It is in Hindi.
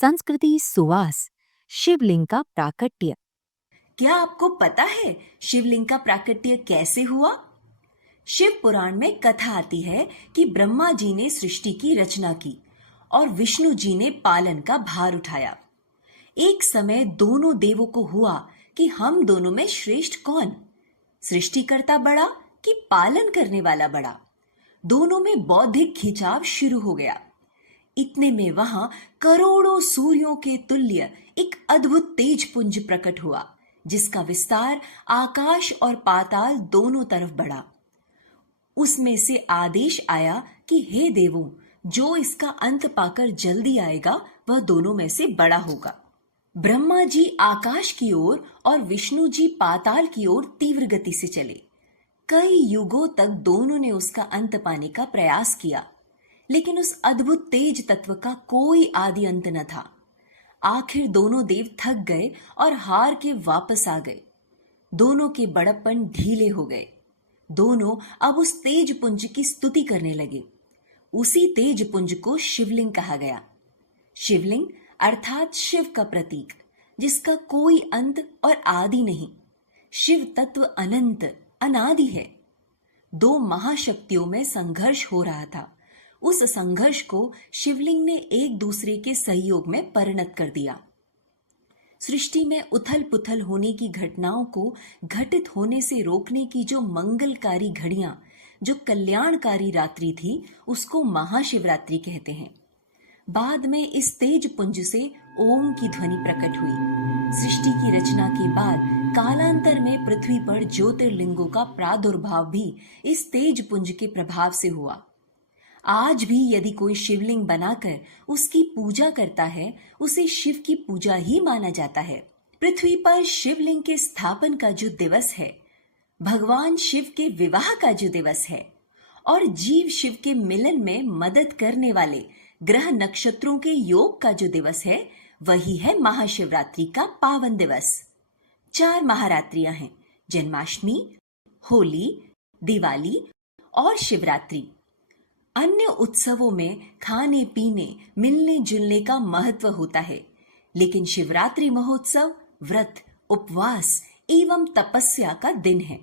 संस्कृति सुवास शिवलिंग का प्राकट्य। क्या आपको पता है शिवलिंग का प्राकट्य कैसे हुआ? शिव पुराण में कथा आती है कि ब्रह्मा जी ने सृष्टि की रचना की और विष्णु जी ने पालन का भार उठाया। एक समय दोनों देवों को हुआ कि हम दोनों में श्रेष्ठ कौन, सृष्टिकर्ता बड़ा कि पालन करने वाला बड़ा। दोनों में बौद्धिक खिंचाव शुरू हो गया। इतने में वहां करोड़ों सूर्यों के तुल्य एक अद्भुत तेज पुंज प्रकट हुआ, जिसका विस्तार आकाश और पाताल दोनों तरफ बढ़ा। उसमें से आदेश आया कि हे देवों, जो इसका अंत पाकर जल्दी आएगा वह दोनों में से बड़ा होगा। ब्रह्मा जी आकाश की ओर और विष्णु जी पाताल की ओर तीव्र गति से चले। कई युगों तक दोनों ने उसका अंत पाने का प्रयास किया, लेकिन उस अद्भुत तेज तत्व का कोई आदि अंत न था। आखिर दोनों देव थक गए और हार के वापस आ गए। दोनों के बड़प्पन ढीले हो गए। दोनों अब उस तेज पुंज की स्तुति करने लगे। उसी तेज पुंज को शिवलिंग कहा गया। शिवलिंग अर्थात शिव का प्रतीक, जिसका कोई अंत और आदि नहीं। शिव तत्व अनंत अनादि है। दो महाशक्तियों में संघर्ष हो रहा था। उस संघर्ष को शिवलिंग ने एक दूसरे के सहयोग में परिणत कर दिया। सृष्टि में उथल पुथल होने की घटनाओं को घटित होने से रोकने की जो मंगलकारी घड़ियां, जो कल्याणकारी रात्रि थी, उसको महाशिवरात्रि कहते हैं। बाद में इस तेज पुंज से ओम की ध्वनि प्रकट हुई। सृष्टि की रचना के बाद कालांतर में पृथ्वी पर ज्योतिर्लिंगों का प्रादुर्भाव भी इस तेज पुंज के प्रभाव से हुआ। आज भी यदि कोई शिवलिंग बनाकर उसकी पूजा करता है, उसे शिव की पूजा ही माना जाता है। पृथ्वी पर शिवलिंग के स्थापन का जो दिवस है, भगवान शिव के विवाह का जो दिवस है, और जीव शिव के मिलन में मदद करने वाले ग्रह नक्षत्रों के योग का जो दिवस है, वही है महाशिवरात्रि का पावन दिवस। 4 महारात्रियां हैं: जन्माष्टमी, होली, दिवाली और शिवरात्रि। अन्य उत्सवों में खाने पीने मिलने जुलने का महत्व होता है, लेकिन शिवरात्रि महोत्सव व्रत, उपवास एवं तपस्या का दिन है।